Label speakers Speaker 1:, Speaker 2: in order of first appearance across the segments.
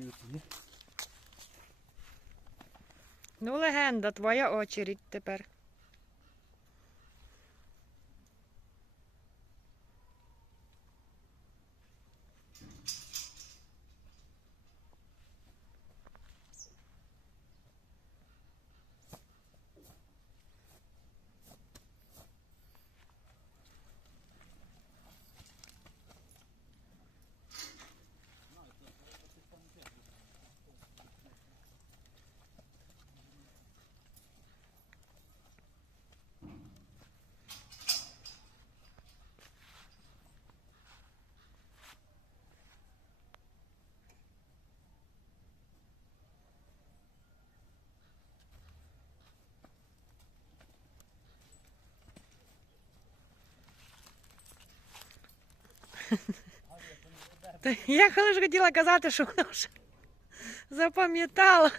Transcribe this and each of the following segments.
Speaker 1: страшно. Дужче боються, ні? Ну, легенда, твоя очередь тепер. Та Я лише хотіла казати, що вона вже запам'ятала.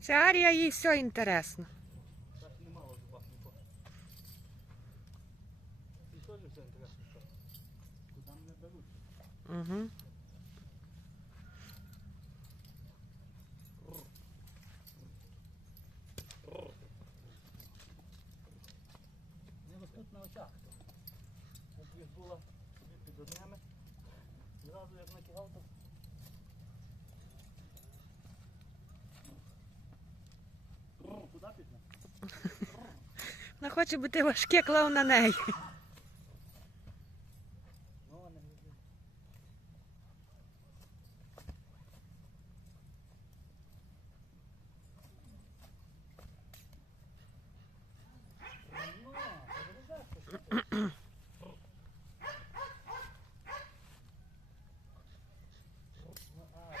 Speaker 1: Ця арія їй все інтересно. Угу. Не ростуть на очах. От їх було під одними. Зразу як накидав, то Вона хоче бути важке, клав на неї. Ну, не люблю. Ну, переглядаєш, що ти? Ну, а,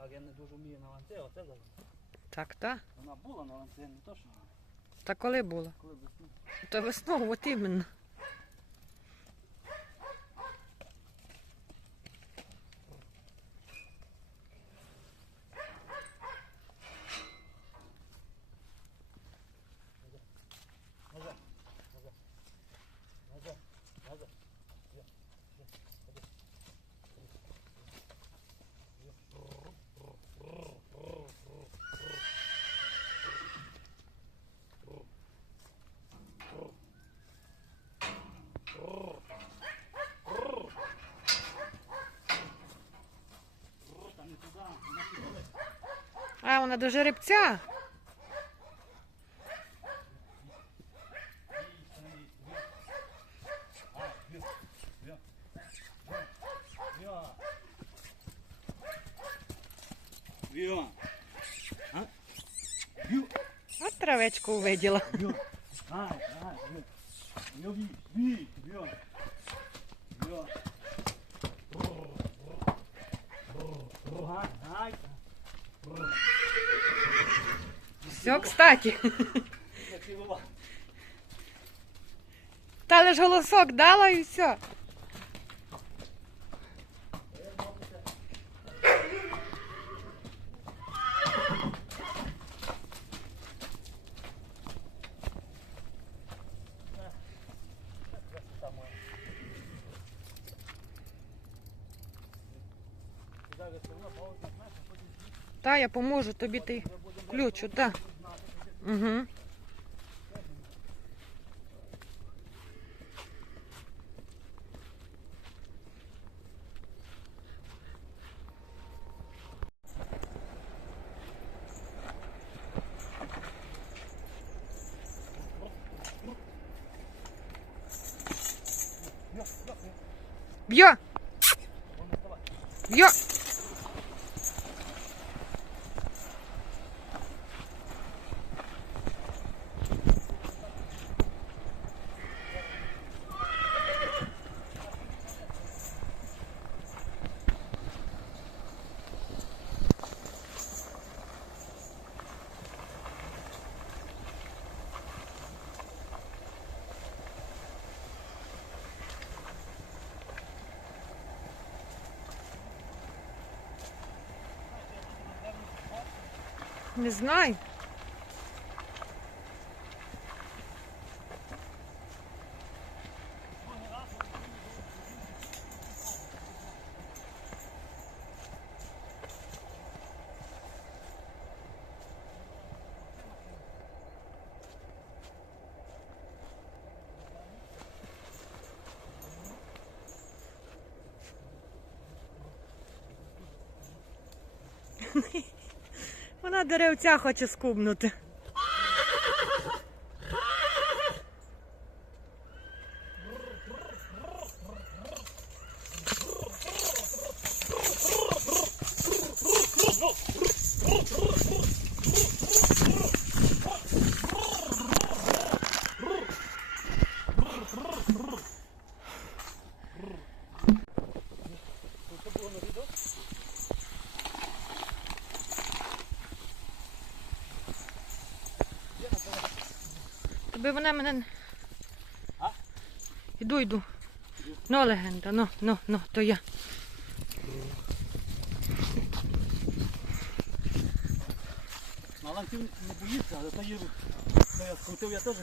Speaker 1: А я не дуже вмію на ланці, оце зараз. Так, так. Вона була на ланці, не то що Та коли була? коли весну. То весною, от іменно. Назад, назад, назад, назад. Я, я, ходи. О, там не туди, вона туди. А, вона до жеребця. От травечку увиділа. Все, кстати. Та лиш голосок дала і все. Та, я поможу тобі ти ключу, та. Угу. Б'є! Вон вставай. Б'є! Не знаю. Вона деревця хоче скубнути. Тобі вона мене. А? Іду, йду. Ну, легенда, ну, ну, ну, то я. Маланків не боїться, але то є. То я скрутив, я теж.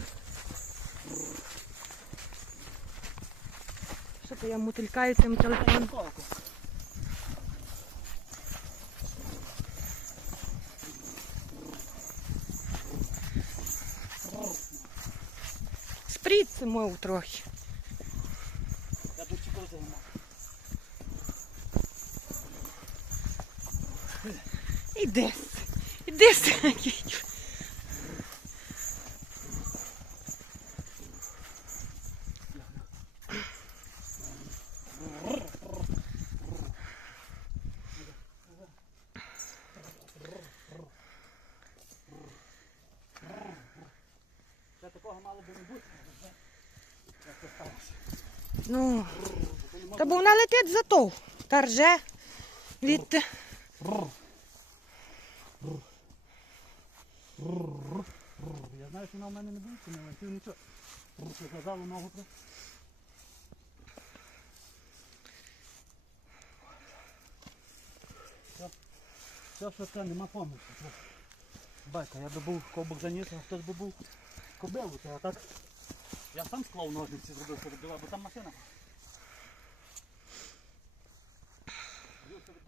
Speaker 1: Що то я мутилькаю цим телефоном? Колоко. Трохи. Я до чого іде, Іди. Іди сидіть. Це такого мало би не бути. але вже Як це сталося. Ну, та вона летить. Та рже від. Я знаю, що вона в мене не боїться, не летів нічого. Я казав ногу про. Все, що це, нема помилки. Байка, я би був кобок заніс, а хтось би був кобилу, а так. Я сам склав ножниці зробив, що відбивав, бо там машина. Дивився від дороги склав, то в ножниці. Нічого, нічого.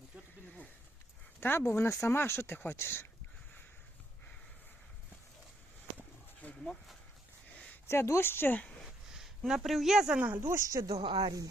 Speaker 1: Нічого тобі не було. Та, бо вона сама, що ти хочеш? Ця дужче, вона прив'язана дужче до Арії.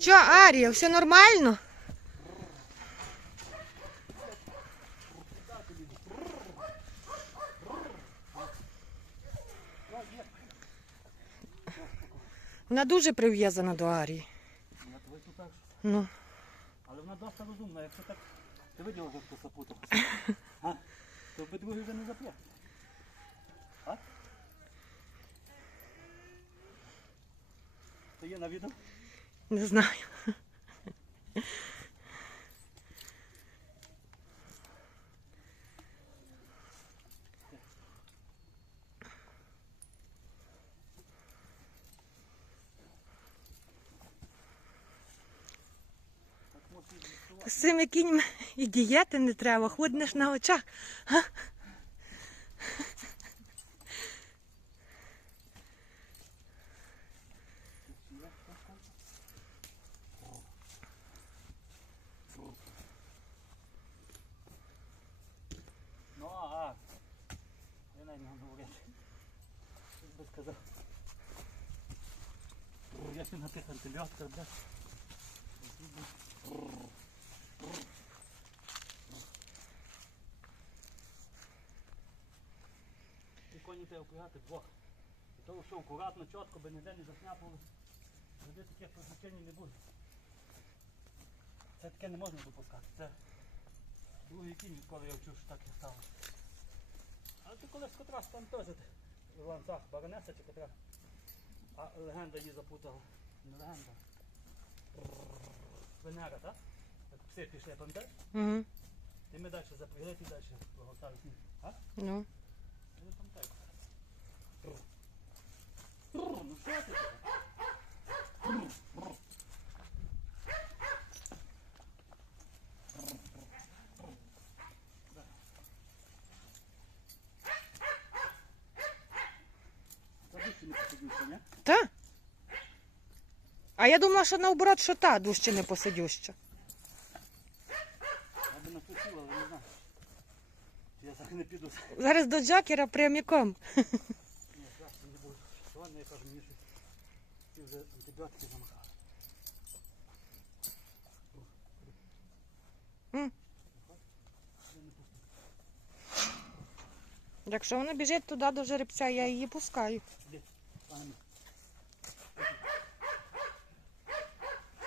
Speaker 1: Що, Арія, все нормально? Вона дуже прив'язана до Арії.
Speaker 2: Ну, Але вона досить розумна, якщо так. Ти виділа, як хто запутав. То другий вже не зап'є. А? Є на відео?
Speaker 1: Не знаю. З цими кіньми і діяти не треба, худнеш на очах.
Speaker 2: Треба впрягати двох. І то все акуратно, чітко, би ніде не засняпали. Тоді таких приключень не буде. Це таке не можна допускати. Це другий кінь, відколи я вчив, що так і стало. Але ти колись котра там в ланцах баронеса чи котра. А легенда її запутала. Не легенда. Венера, так? Так пси пішли, пам'ятаєш? Угу. Ти ми далі запрягли, ти далі прогортали. А? Ну. Я не пам'ятаю. Ну що ти?
Speaker 1: Та? А я думала, що наоборот, що та дужче не посидюща. Я би напустив, але не знаю. Я зараз не піду. Зараз до Джакера пряміком. Ні, зараз не буду. Ладно, я кажу, мені щось. Ті вже антибіотики замахали. М. Якщо вона біжить туди до жеребця, я її пускаю. Іди, пане мій.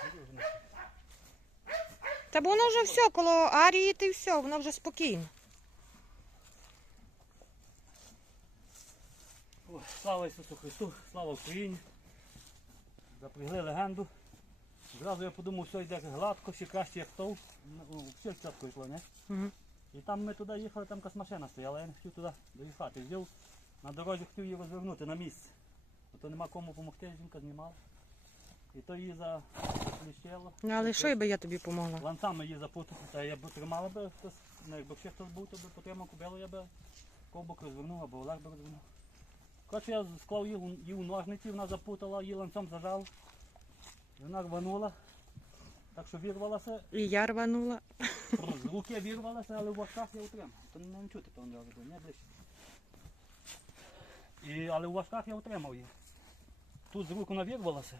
Speaker 1: Іди вже на. Та бо воно вже все, коло Арії, ти все, воно вже спокійно.
Speaker 2: О, Слава Ісусу Христу, слава Україні. Запрягли легенду. Зразу я подумав, все йде гладко, ще краще як тов. Ну, Все чітко йшло, не? Угу. І там ми туди їхали, там якась машина стояла, я не хотів туди доїхати. Взяв на дорозі хотів її розвернути на місце. Бо то нема кому допомогти, жінка знімала. І то її запліщило.
Speaker 1: Ну, але що би я тобі помогла?
Speaker 2: Ланцами її запутати, та я б тримала би хтось, ну, якби ще хтось був, то би потримав кобилу, я би ковбок розвернув, або Олег би розвернув. Коротше, я склав її, у- ножниці, вона запутала, її ланцом зажав. Вона рванула, так що вірвалася,
Speaker 1: І я рванула.
Speaker 2: з руки вірвалася, але в важках я утримав. То не чути, то не робив, не ближче. І, але у важках я утримав її. Тут з рук вона вірвалася.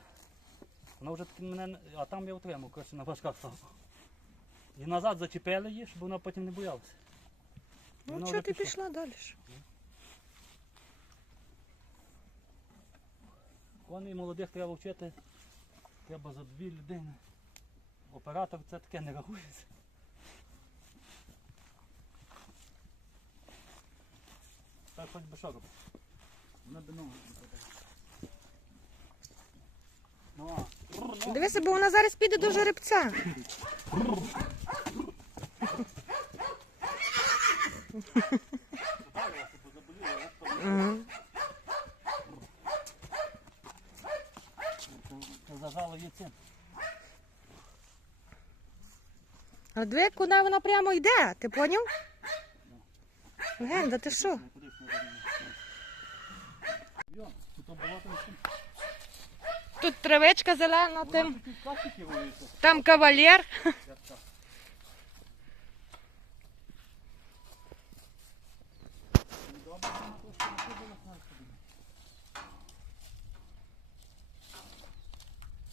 Speaker 2: Вона вже мене, а там я утримав, коротше, на важках став. І назад зачепили її, щоб вона потім не боялася.
Speaker 1: Ну, чого ти пішла далі?
Speaker 2: Коней молодих треба вчити. Треба за дві людини. Оператор це таке не рахується. Так хоч би що
Speaker 1: робити. Вона би ногу не подає. Ну. Дивися, бо вона зараз піде до жеребця.
Speaker 2: Ударилася, бо заболіла, я впав. Угу. Це Зажало її цим.
Speaker 1: А диви, куди вона прямо йде, ти поняв? Генда, ти що? Тут травичка зелена, керується. там кавалер.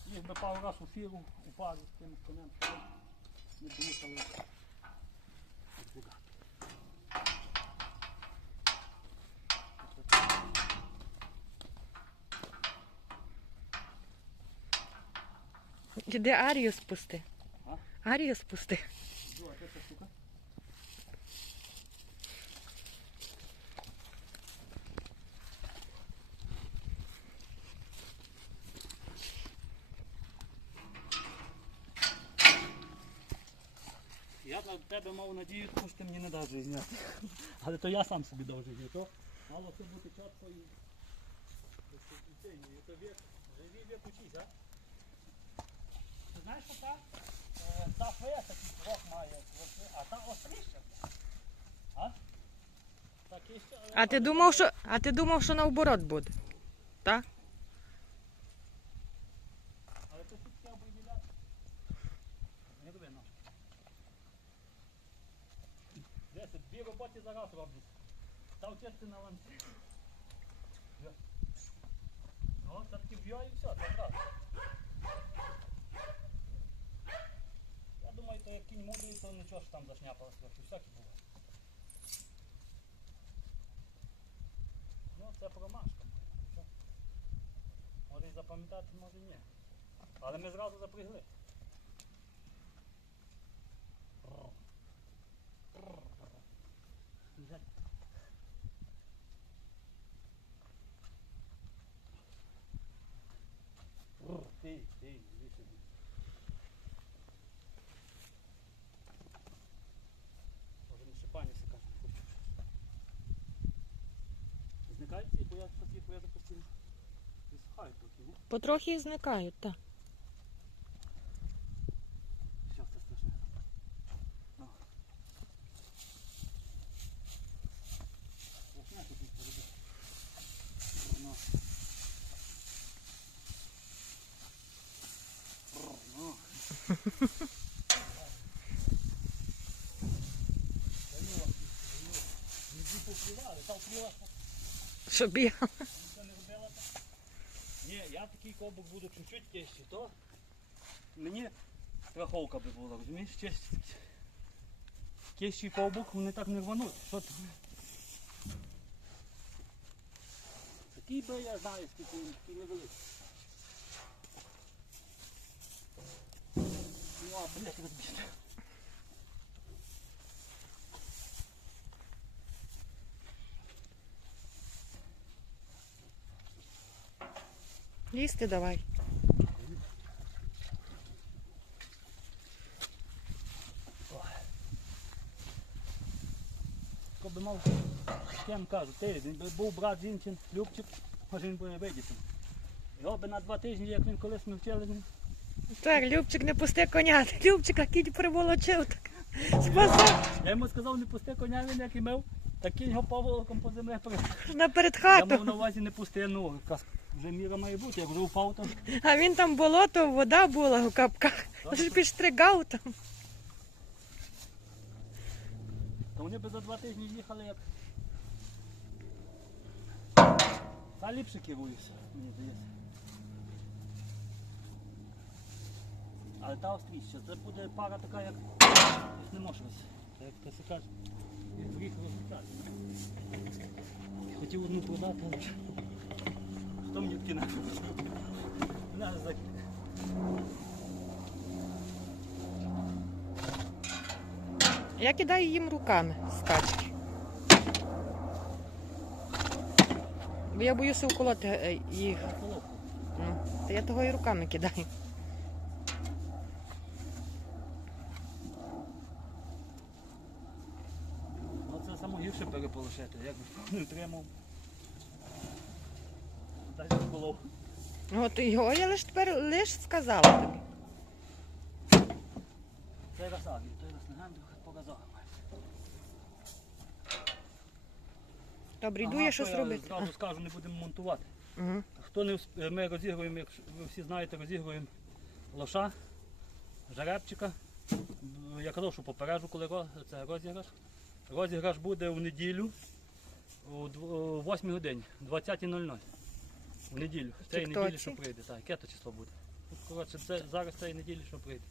Speaker 1: Їх би пару раз у фіру, у пару з тим конем, що не доїхали. Сюди. Іди Арію спусти. А? Арію спусти.
Speaker 2: Я на тебе мав надію, тому що ти мені не дав життя зняти. Але то я сам собі дав життя. То мало все бути чітко і живі вік учись, а? Ти знаєш, що та, е, та фея такі має. А та остріша. А?
Speaker 1: Так і ще. А ти думав, що, а ти думав, що наоборот буде? Так? Але то тут треба виділяти.
Speaker 2: Не роби наш. Десять, дві роботи зараз роблять. Став чисти на ланці. Ну, це таки в'йо і все, це раз. Я думаю, то як кінь мудрий, то нічого ж там зашняпалося, трохи всяке було. Ну, це промашка. Нічого. Може і запам'ятати, може і ні. Але ми зразу запрягли. Ти, ти, іди сюди. Може не шипання все каже. Зникають ці, бо я хотів, бо я трохи, ні?
Speaker 1: Потрохи зникають, так. Що це страшне? Ну. Страшне тут їх поробити. Ну. Бррр, Ну. Зануло, зануло. Не дві повпливали, та вплила, Робила. та.
Speaker 2: Ні, я такий кобок буду чуть-чуть кищий, то мені страховка би була, розумієш? Кищий ковбук, вони так не рвануть. Що ти? Такий би я знаю, скільки він такий невеликий. Ну, а, блядь,
Speaker 1: розбіжте. Лізти давай.
Speaker 2: Хто би мав, кем кажу, ти, він був брат Зінчин, Любчик, може він буде видіти. Його би на два тижні, як він колись ми вчили, він
Speaker 1: Так, Любчик не пусти коня. Любчика кінь приволочив. Так. Спасав
Speaker 2: Я йому сказав, не пусти коня, він як і мив, так кінь його поволоком по землі перед.
Speaker 1: наперед Я мав хату.
Speaker 2: на увазі не пусти, ну, кас- вже міра має бути, як вже упав, то
Speaker 1: А він там болото, вода була у капках. Ж підштригав там.
Speaker 2: То вони би за два тижні їхали як. Та ліпше керуюся, мені здається. Але та австрійська, це буде пара така, як не можеш. Як то се каже, як гріх. Хотів одну продати, але хто мені таки нафіг? За
Speaker 1: Я кидаю їм руками з. Бо я боюся вколоти е, їх. Ну, то я того і руками кидаю.
Speaker 2: Ну це саме гірше переполошити, як би не тримав.
Speaker 1: Дай колов. От його я лише тепер лиш сказала тобі. Цей раз агів, той раз не гандю, показав. Добре, йду Ага, я щось робити.
Speaker 2: Зразу скажу, не будемо монтувати. Угу. Хто не всп- ми розігруємо, як ви всі знаєте, розігруємо лоша, жеребчика. Я казав, що попереджу, коли ро- це розіграш. Розіграш буде в неділю о дв- о 8 годині, 20.00. В неділю. Цієї неділі, що прийде. Так, яке то число буде? Коротше, це зараз цієї неділі, що прийде.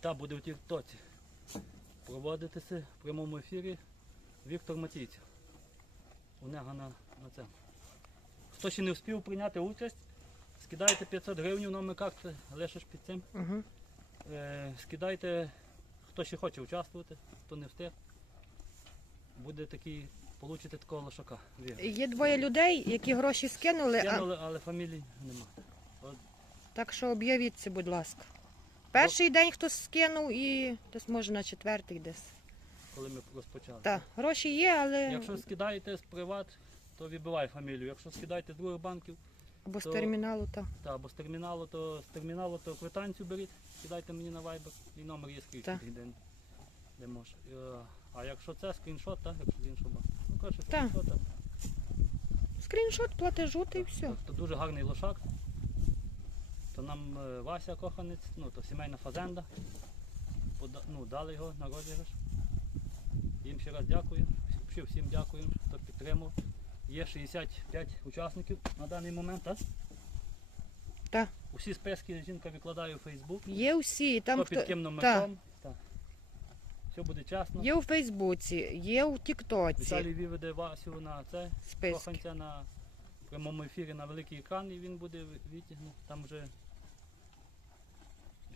Speaker 2: Та буде в Тіктоці. Проводитися в прямому ефірі Віктор Матійців. У нього на, на це. Хто ще не встиг прийняти участь, скидайте 500 гривень, номер карти лишиш під цим. Угу. Е, скидайте, хто ще хоче участвувати, хто не встиг. Буде такий, получите такого лошака.
Speaker 1: Вірю. Є двоє людей, які гроші скинули,
Speaker 2: а... Кинули, але фамілій нема.
Speaker 1: так що об'явіться, будь ласка. Перший день хтось скинув і десь може на четвертий десь.
Speaker 2: Коли ми розпочали.
Speaker 1: Так, гроші є, але
Speaker 2: Якщо скидаєте з приват, то вибивай фамілію. Якщо скидаєте з других банків,
Speaker 1: Або з То- терміналу, так.
Speaker 2: Та, або з терміналу, то з терміналу то квитанцію беріть, кидайте мені на Viber, і номер є скрізь, Так. де, де може. Е, А якщо це скріншот, так, якщо з іншого банку. Коротше, Так. скріншот, так.
Speaker 1: Скріншот, платежу та й все. То,
Speaker 2: то дуже гарний лошак. То нам е, Вася коханець, ну то сімейна фазенда. Пода- ну, дали його на розіграш. Їм ще раз дякую. Всі- Всім дякую, хто підтримав. Є 65 учасників на даний момент, так? Так. Усі списки жінка викладає у Фейсбук.
Speaker 1: Є всі, там хто.
Speaker 2: під ким номером. Все буде чесно.
Speaker 1: Є у Фейсбуці, є у Тіктоці
Speaker 2: Віталій виведе Васю на це коханця на прямому ефірі на великий екран і він буде витягнути. Там вже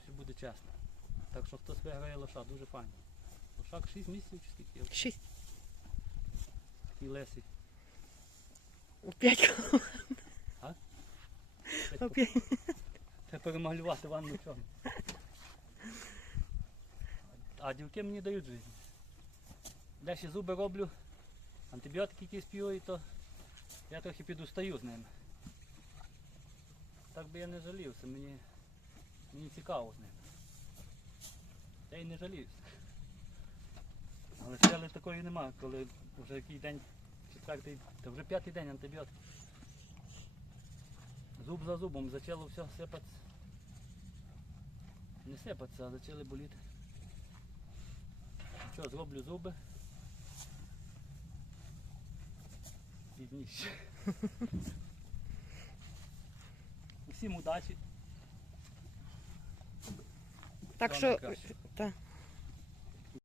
Speaker 2: все буде чесно. Так що хтось виграє лоша, дуже файно. Лошак 6 місяців чи скільки? Шість. Такий лесий. У п'ять. У п'ять. Треба перемалювати ванну чорну. А дівки мені дають життя. Ще зуби роблю, антибіотики якісь п'ю, і то я трохи підустаю з ними. Так би я не жалівся, мені, мені цікаво з ними. Я й не жалівся. Але сили такої нема, коли вже який день, четвертий, та вже п'ятий день антибіотики. Зуб за зубом почало все сипатися. Не сипатися, а почали боліти. Що, зроблю зуби. Пізніше. Всім удачі.
Speaker 1: Так Всього що найкращого.